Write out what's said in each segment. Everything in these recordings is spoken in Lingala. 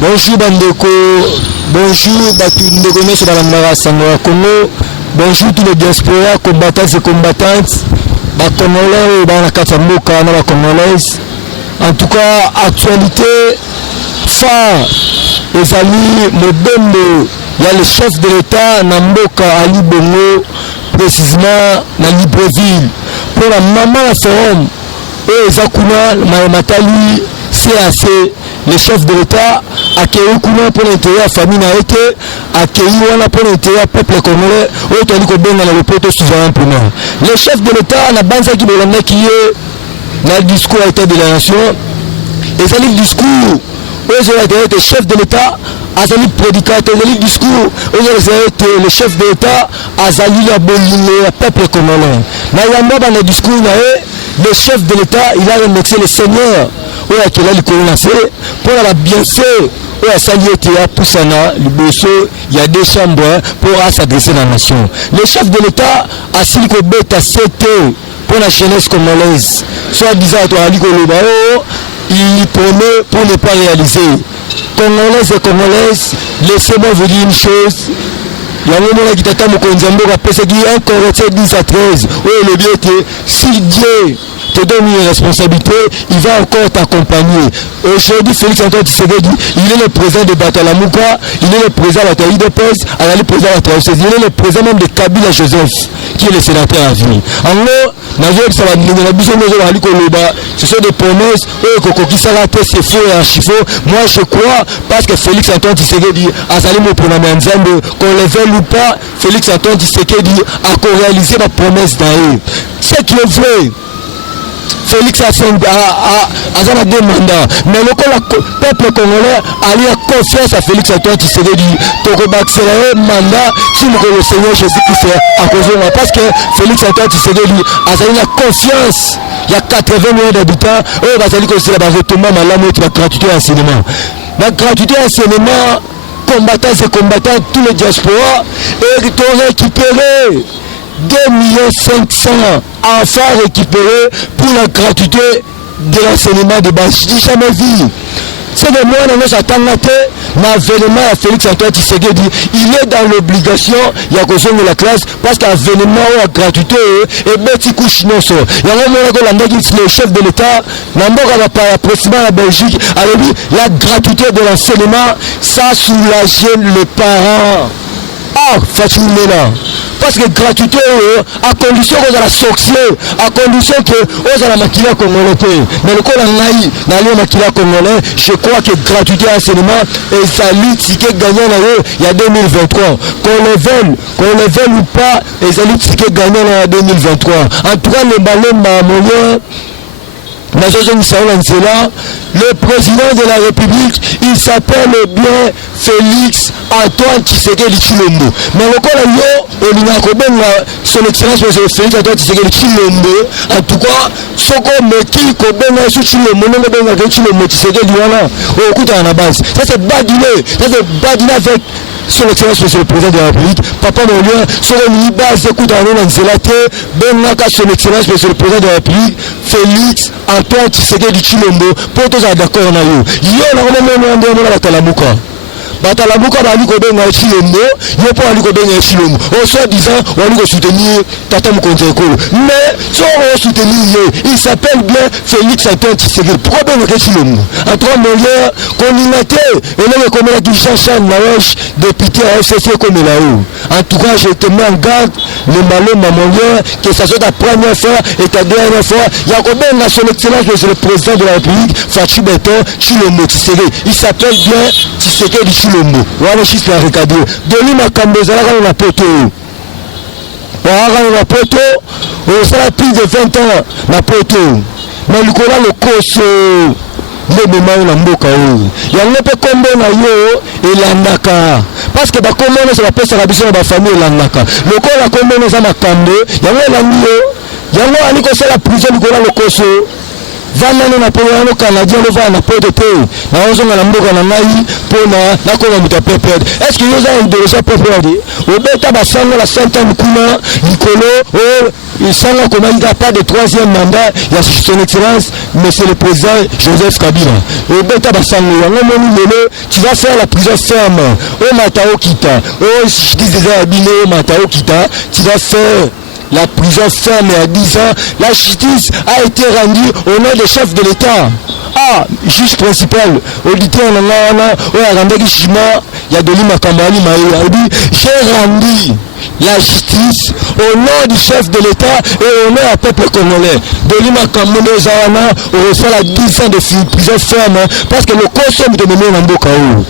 Bonjour Bandeko, bonjour Bandeko sur la Mara Sangwa Congo, bonjour tous les diasporas, combattants et combattantes, Congolais et la Katamboka, la Congolaise. En tout cas, actualité, phare, les amis, Mobembo, il y a le chef de l'État, Namboka Ali Bongo, précisément dans Libreville. Pour la maman la forum, et Zakuna, Matali, CAC, le chef de l'État, accueilli pour l'intérêt de la famille n'a été accueilli pour l'intérêt du peuple congolais, autant que bien dans le poteau souverain pour moi. Le chef de l'État, la bande qui est dans le discours à l'état de la nation, et c'est le discours où le chef de l'État a le prédicateur, le discours où le chef de l'État a le peuple congolais. Dans le discours, le chef de l'État, il a remercié le Seigneur où il a pour la bienfait où il a salué Poussana, il y a des chambres pour s'adresser à la nation. Le chef de l'État a signé que bêta 7 pour la jeunesse congolaise. Soit disant à toi, il promet pour ne pas réaliser. Congolaises et Congolaises, laissez-moi vous dire une chose. Il y a un moment qui t'attend au Konzambo, après c'est qu'il y a encore 10 à 13. Oui, le bien que si Dieu te donne une responsabilité, il va encore t'accompagner. Aujourd'hui, Félix Antoine Tshisekedi, il est le président de Batalamouka, il est le président de la Taï de Pez, il est le président de la Taï, il est le président même de Kabila Joseph, qui est le sénateur à vie. En gros, ce sont des promesses, c'est faux et archi-faux. Moi je crois, parce que Félix Antoine Tshisekedi a salé mon pronom en Zambé, qu'on le veuille ou pas, Félix Antoine Tshisekedi a réalisé ma promesse d'Aïe. Ce qui est vrai, Félix a deux mandats, mais le peuple congolais a eu confiance à Félix Antoine Tshisekedi pour accélérer le mandat sur le Seigneur Jésus-Christ à cause de moi. Parce que Félix Antoine Tshisekedi a eu la confiance. Il y a 80 millions d'habitants, eux, il va dire que c'est la retombée dans la gratuité d'enseignement. La gratuité d'enseignement, combattants et combattants, tous les diasporas, et ils ont récupéré 2 500 000 enfants récupérés pour la gratuité de l'enseignement de base. Je n'ai jamais vu. C'est de moi, nous attendons l'avènement à Félix Antoine Tshisekedi. Il est dans l'obligation, il y a cause de la classe, parce qu'avènement à gratuité, et petit couche non so. Il y a un moment où le chef de l'État, la président de la Belgique, a dit la gratuité de l'enseignement, ça soulage les parents. Ah, facile là. Parce que gratuité, à condition qu'on a la sorcière, à condition que on a la maquilla congolais. Mais le coup on a la maquilla congolais, je crois que gratuité à l'enseignement et ça lui ticket gagnant là il y a 2023. Qu'on le veuille ou pas, et ça lui ticket gagnant là 2023. En tout cas, le ballon moyen. Le président de la République, il s'appelle bien Félix Antoine Tshisekedi Tshilombo. Mais le cas son excellence Félix Antoine Tshisekedi Tshilombo, en tout cas, ce qu'on me dit que Tshilombo, ça c'est badiné avec son excellence monsieur le président de la République. Papa Molien, son base écoute en nous son excellence monsieur le président de la République, Félix Antoine Tshisekedi Tshilombo, pour tous à d'accord na yo. Yo na vraiment na Batalamouka. Batalamouka ba liko benga Tshilombo, yo po liko benga Tshilombo. Au soit disant, on liko soutenir Tata Mokonzi Ekolo. Mais si on soutenir il s'appelle bien Félix Antoine Tshisekedi. Pourquoi benga Tshilombo? Entre Molière, Konimate, et là comme la Jean-Charles Maroche, député à FCC comme là-haut. En tout cas, je te mets en garde le malheur Molière, que ça soit ta première fois et ta dernière fois. Il y a combien son excellence monsieur le président de la République, Fatou Beton, Tshilombo Tshisekedi. Il s'appelle bien Tshisekedi Tshilombo. Voilà, je suis la recadé. De lui, ma camboza, on a poteau. On a poteau. On a plus de 20 ans, la poteau. Mais le cola, le cosso. Le moment na mboka il y a un peu comme na yo et landaka parce que ba comme ça va passer la biso na ba famille landaka le cola comme na ma kambe ya la yo ya ngo ali ko la prison le cola le koso vana na po na Canadien le va na po de te na ozo na mboka na nai po na ko na muta pepe est-ce que yo za de ça pepe au beta ba sanga la Santa Nkuna Nikolo ça il n'y a pas de troisième mandat, il y a son excellence, monsieur le président Joseph Kabila. Et Beta Bassango, tu vas faire la prison ferme au Matao Kita, au Matao Kita, tu vas faire la prison ferme à 10 ans. La justice a été rendue au nom des chefs de l'État. Ah, juge principal, auditeur, il y a de l'Imakambali, j'ai rendu la justice au nom du chef de l'État et au nom du peuple congolais. De l'Imakambali, on reçoit la 10 ans de prison ferme parce que le consomme de mémoire en Bokao.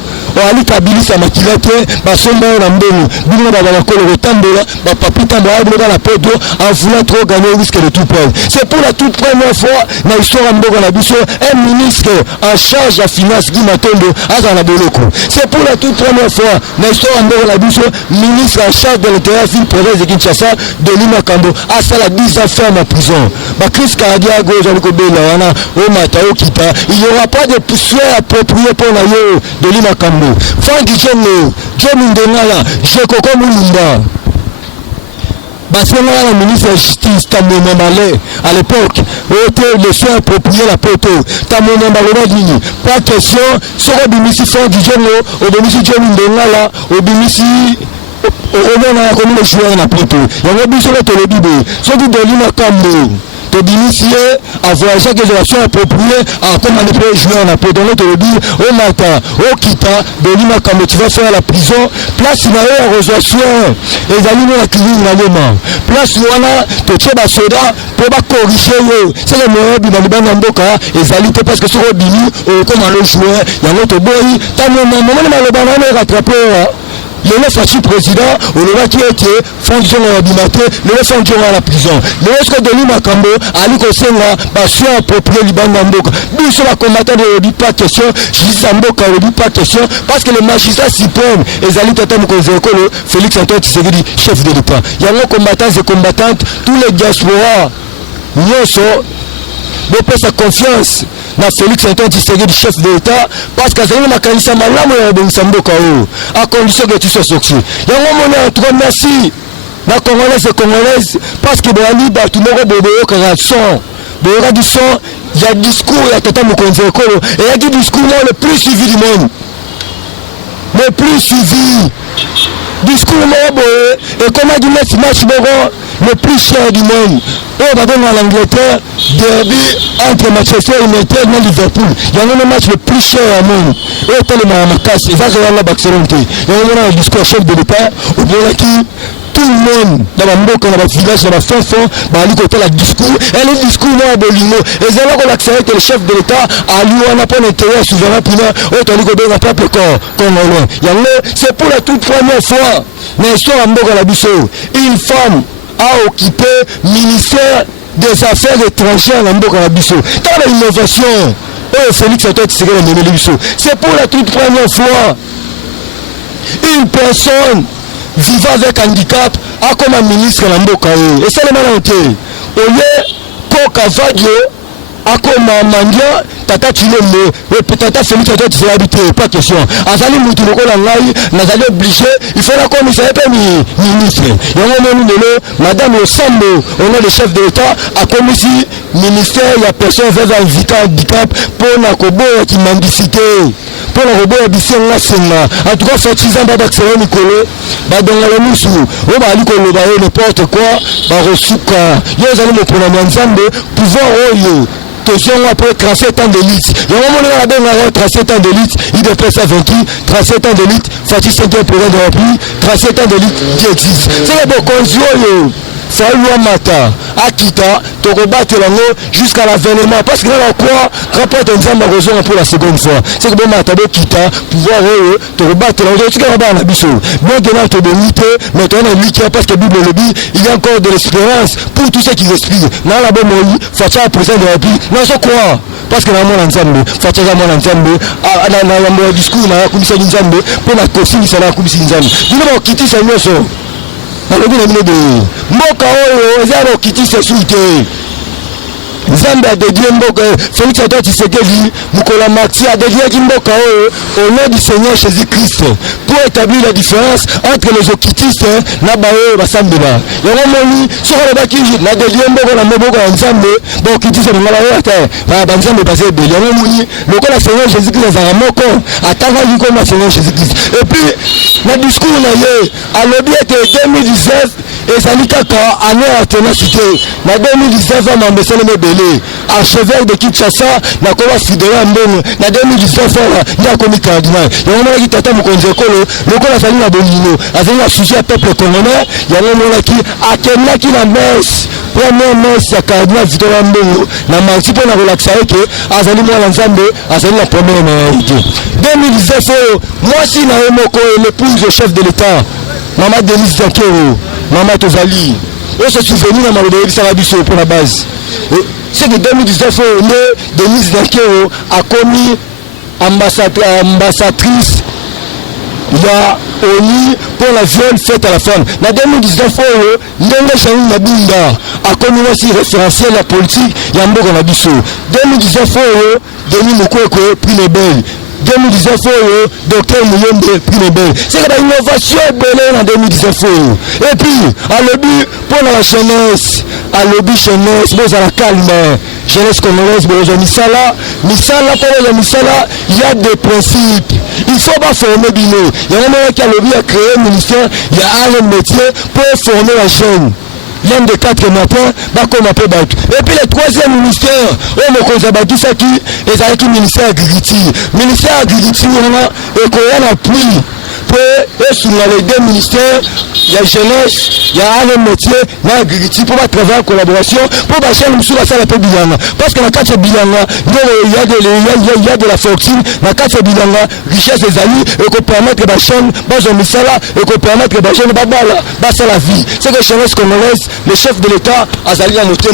Ali Kabilisa makilate basomba na mbelu bino baba bakolo retambola ba papita mwa la podo en voulant trop gagner au risque de tout perdre. C'est pour la toute première fois dans l'histoire de Mboka na biso un ministre en charge de la finance Guy Matondo azana boloko. C'est pour la toute première fois dans l'histoire de Mboka na biso ministre en charge de l'intérieur ville province de Kinshasa de Limakambo a ça la 10 ans ferme en prison. Ba Chris Kadiago Jaliko Bela wana o Matao Kita, il n'y aura pas de poussière appropriée pour la yo de Limakambo. Franck Djengo, Joe Mindengala, Jekoko Moulimba. Parce que le ministre de la Justice, Tamouna Malé, à l'époque, était le soin approprié la poteau. Tamouna Malé, pas question, sur le ministre Franck Djengo, au ministre Joe Mindengala, au ministre. Au moment où on a connu le joueur dans la poteau. Il y a un but sur le télébibé. Sur le Dolima Kambo. To d'initier à voyager des relations appropriées à commander pour jouer en appel. Donc, te le dire, au matin, au Kita, de l'Ima, quand tu vas faire la prison, place il y a un résolution, et d'aller la clinique, normalement. Place où on a, te tire la soda, pour pas corriger, c'est le meilleur, dans le ban d'Amboka, et Zalité, parce que sur le bini, comme un joueur, il y a un autre boy, t'as mon moment, le banane est rattrapé, le Fachi président, ou le qui était fonction l'ordinateur, le fonction à la prison. Le reste de l'Imakambo, Ali Kosenga, Bassi approprié Liban Namboka. Nous sommes combattants de ne dit pas question, Jisamboka ne dit pas question, parce que le magistrat suprême, Ezali Tatam Kozekolo, Félix Antoine Tshisekedi, chef de l'État. Il y a nos combattants et combattantes, tous les diasporas, nous sommes, nous sa confiance. Na Félix Antoine Tshisekedi chef de l'État parce que c'est une kanisa malamu ya Bensamboka à condition que tu sois sorti. Il y a un moment en trois merci na Congolais et Congolaises parce que Bani Batumoro Bobo Karason Bobo du son il y a discours il y a Tata Mokonzi Ekolo et il y a du discours le plus suivi du monde. Le plus suivi discours et comme a dit match le plus cher du monde. Et dans l'Angleterre, derby entre Manchester United et Liverpool. Il y a un match le plus cher au monde. Et tellement à casse, et ça c'est la Barcelone. Il y a un discours chef de l'État, au bout qui tout le monde dans le monde, dans le village, dans le fond, bah lui côté le discours, et le discours non Bolino. Et c'est là qu'on accélère que le chef de l'État a lui on n'a pas d'intérêt souverain pour nous. Autant lui qu'on n'a pas le corps, qu'on est loin. Il y a c'est pour la toute première fois, mais histoire en Mboka la Bissau, une femme a occupé le ministère des Affaires étrangères en Mboka la Bissau. Dans l'innovation, Félix Antoine Tshisekedi de Bissau. C'est pour la toute première fois une personne vivant avec handicap a comme un ministre en Mboka. Et c'est le malheur. Au lieu pour Cavadio a comme un mandia, Tata Chilombe, Tata Félix Antoine Tshisekedi, pas question. Azali Moutouloko Langai, Nazali obligé, il faut la commission, il faut ministre. Et on a dit, Madame Osambo, on est le chef de l'État, a commis ministère, il y a personne qui va inviter un handicap pour la Kobo qui mendicité. Pour la Kobo, il y a en tout cas, il faut que les gens Nicolo, dans le moussou, on va aller n'importe quoi, il y a des gens qui ont ensemble, pouvoir, après 37 ans d'élite. Il y a un moment où 37 ans d'élite, il dépasse à 20 37 ans d'élite, Fatih 5e président de la République, 37 ans d'élite qui existe. C'est le bon conseil. Falloua Mata, Akita, te rebattre jusqu'à l'avènement. Parce que là, on croit, rapporte un zamba pour la seconde fois. C'est que bon Mata, Kita, pouvoir te rebattre là. Tu vas rebattre la biseau. Maintenant, te bénite, maintenant, lui qui a parce que Bible le dit, il y a encore de l'espérance pour tous ceux qui respirent. Dans la bonne Moïse, Fatih, président de la République, non, je crois. Parce que dans mon ensemble, Fatih, dans mon ensemble, dans le discours, dans la commission d'ensemble, pour la consigne, c'est la commission d'ensemble. Dis-le, quitter ça, nous sommes. Mboka oyo ezalo kiti se suite Nzambe a dédié Mboka, Félix Antoine Tshisekedi, Mukola Maxi a dédié Mboka au nom du Seigneur Jésus-Christ pour établir la différence entre les occultistes na bae basambeba. Yango moni soko le baki na dédié Mboka na Mboka Nzambe, bon occultiste na bae ata ba Nzambe passé be. Yango moni lokola Seigneur Jésus-Christ za moko atanga liko na Seigneur Jésus-Christ. Et puis na discours na ye a lobi ete 2019 et ça kaka année à ténacité. Na 2019 va m'embesser me archevêque de Kinshasa na kola fidèle mbongo na 2019 il a commis cardinal yango na kitata mokonzi ekolo lokola sali na bonino azali na sujet ya peuple congolais yango mona ki akemaki na messe première messe ya cardinal fidèle mbongo na manti pour na relaxa eke azali mwana nzambe azali na première maïté 2019 moi si na emoko l'épouse du chef de l'état Maman Denise Zakero Maman Tozali on se souvient na maloba de Sarabiso pour la base. C'est que 2019, Denise Zakero a commis ambassadrice il y a ONU pour la viol faite à la femme. En 2019, Ndenge Chani Nabunda a commis aussi référentiel la politique Yamboka Nabiso. 2019, Denis Mukwekwe, prix Nobel. 2019 docteur Mouyembe prix Nobel. C'est que l'innovation est belle en 2019. Et puis, à l'objet pour la jeunesse, à l'objet jeunesse, vous à la calme. Jeunesse congolaise, Misala, pour le Misala, il y a des principes. Il faut pas former Bino. Il y a un moment qui a lobby à créer un ministère, il y a un métier pour former la jeune. L'un des 4 matins, comme un peu battu. Et puis le troisième ministère, on me conservatif ça qui est avec le ministère agriculture. Ministère agriculture, et qu'on a appui pour être sur les 2 ministères, il y a jeunesse, il y a un métier, l'agriculture, pour travailler en collaboration, pour bacher le monsieur la salle de Bilanga. Parce que dans 4 Bilanga, il y a de la fortune, dans 4 Bilanga, richesse des amis, et qu'on permettre la chaîne, dans un misala, et qu'on permettre la chaîne, basa la vie. C'est que jeunesse congolaise, le chef de l'État, Azali a noté,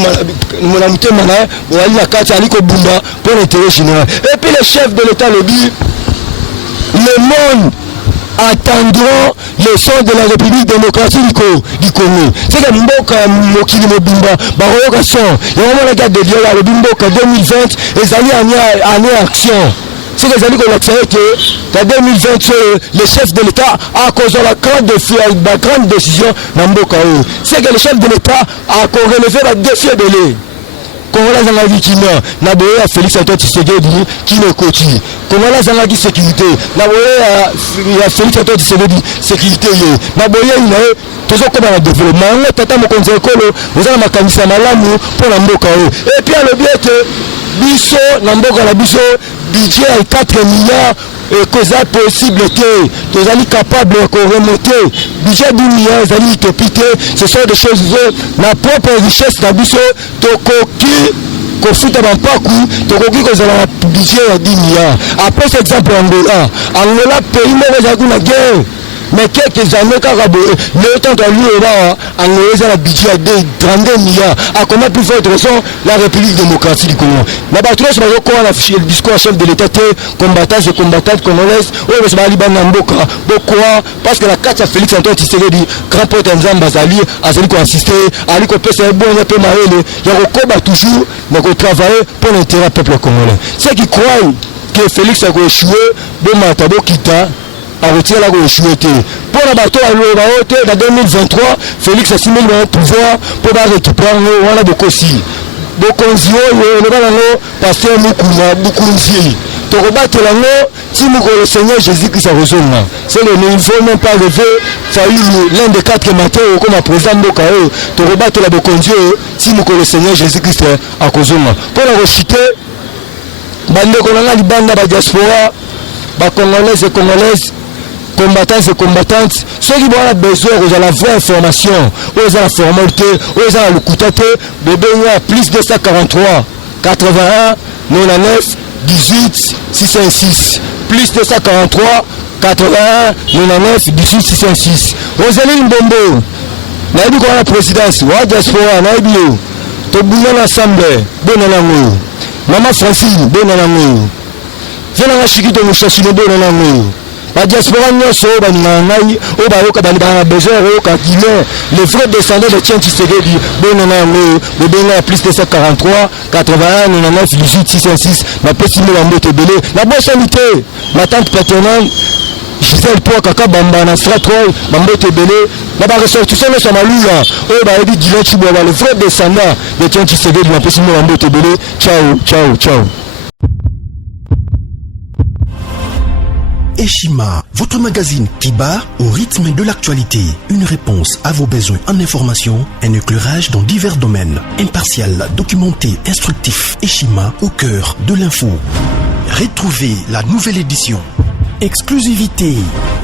mon ami Mana, ou Ali Nakati, Ali Kobunda, pour l'intérêt général. Et puis le chef de l'État le dit, le monde attendront le son de la République démocratique du Congo. C'est que Mboka Mokili Mobimba, Baroka son, il y a un moment de dire la Mboka 2020, et Zali année action. C'est que Zali Kolaksaye que, en 2020, le chef de l'État a causé la grande décision dans Mboka. C'est que le chef de l'État a relevé la défi de l'État. Congolais dans la vie qui meurt, Naboé à Félix Antoine Tshisekedi qui ne coachit. Congolais dans la vie sécurité, Naboé à Félix Antoine Tshisekedi sécurité. Naboé il est toujours comme un développement. On est tata mon conseil colo, vous avez ma camisa malamu pour la mboka. Et puis à le bien que biso na mboka la biso budget à 4 milliards. Et que ça possible que vous allez capable de remonter budget du milliard, vous allez utopité, ce sont des choses, la propre richesse d'Abisso, Tokoki, Kofuta Bampaku, Tokoki, que vous avez un budget à 10 milliards. Après cet exemple, Angola, pays, mais vous avez la guerre. Mais quelques années, le temps de l'UE, Angola, a budget à 32 milliards. À comment plus forte raison, la République démocratique du Congo. La bataille, c'est le discours à chef de l'État, combattants et combattantes congolaises, c'est Aliban Namboka, pourquoi? Parce que la carte à Félix Antoine Tshisekedi, grand pote Nzambe Bazali, a celui qui a assisté, à lui qui a bon, il y a peu marré, il y a combat toujours, mais qu'on travaille pour l'intérêt du peuple congolais. Ceux qui croient que Félix a échoué, bon, Matabo Kita, a retiré la gauche. Pour la bateau à l'eau, en 2023, Félix a signé le pouvoir pour récupérer le Bokosi. Bokonzi, le balano, pasteur Mukuna, Bukunzi. Tu rebattes l'anneau, si le Seigneur Jésus-Christ a reçu. C'est le niveau, il ne faut même pas lever, l'un des 4 matins, comme à président Bokao, tu rebattes la Bokonzi, si le Seigneur Jésus-Christ a reçu. Pour la reciter, Bande Kolana, Libanda, la diaspora, Congolais et Congolaises, combattants et combattantes, ceux qui ont besoin de la vraie information, aux la formalité, aux la locutate, bébé plus de 143, 81, 99, 18, 606, plus de 143, 81, 99, 18, 606. Rosaline Bombo, naïbi kwa la présidence, wa diaspora, naïbi yo, to bouna l'assemblée, bonanango, Maman Francine, bonanango, Viens à Chikito Mouchachino, bonanango, La diaspora nyonso baningangai o bayoka balibana besoin oyoka Guinée les vrais descendants de Etienne Tshisekedi bonango bobenga plus de 143 81 99 18 606 na pesimo la moto belé la bonne sanité ma tante paternelle Gisèle Poa Kaka Bamba na Strat 3 Mambote Belé na ba ressortissant na Somalia o ba ebi Dylan Chiboba le vrai descendant de Etienne Tshisekedi na pesimo la moto belé. Ciao ciao ciao. Eshima, votre magazine qui bat au rythme de l'actualité. Une réponse à vos besoins en information, un éclairage dans divers domaines. Impartial, documenté, instructif. Eshima au cœur de l'info. Retrouvez la nouvelle édition. Exclusivité.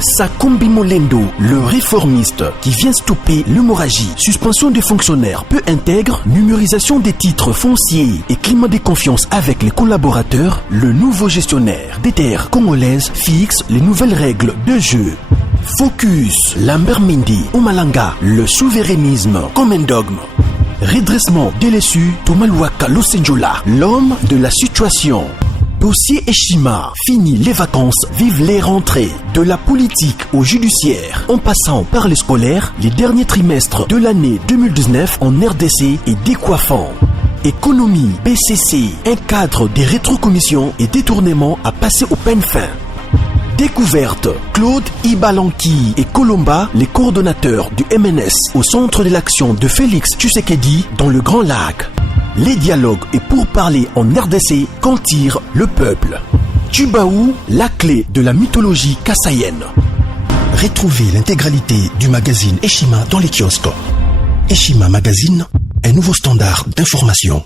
Sakombi Molendo, le réformiste qui vient stopper l'hémorragie. Suspension des fonctionnaires peu intègre, numérisation des titres fonciers et climat de confiance avec les collaborateurs. Le nouveau gestionnaire des terres congolaises fixe les nouvelles règles de jeu. Focus. Lambert Mindi, Omalanga, le souverainisme comme un dogme. Redressement délaissé, Tomaluaka Losenjola, l'homme de la situation. Dossier Eshima, fini les vacances, vive les rentrées. De la politique au judiciaire, en passant par les scolaires, les derniers trimestres de l'année 2019 en RDC est décoiffant. Économie, BCC, un cadre des rétrocommissions et détournements à passer au peine fin. Découverte, Claude Ibalanki et Colomba, les coordonnateurs du MNS au centre de l'action de Félix Tshisekedi dans le Grand Lac. Les dialogues et pourparlers en RDC qu'en tire le peuple. Tubaou, la clé de la mythologie kassaïenne. Retrouvez l'intégralité du magazine Eshima dans les kiosques. Eshima Magazine, un nouveau standard d'information.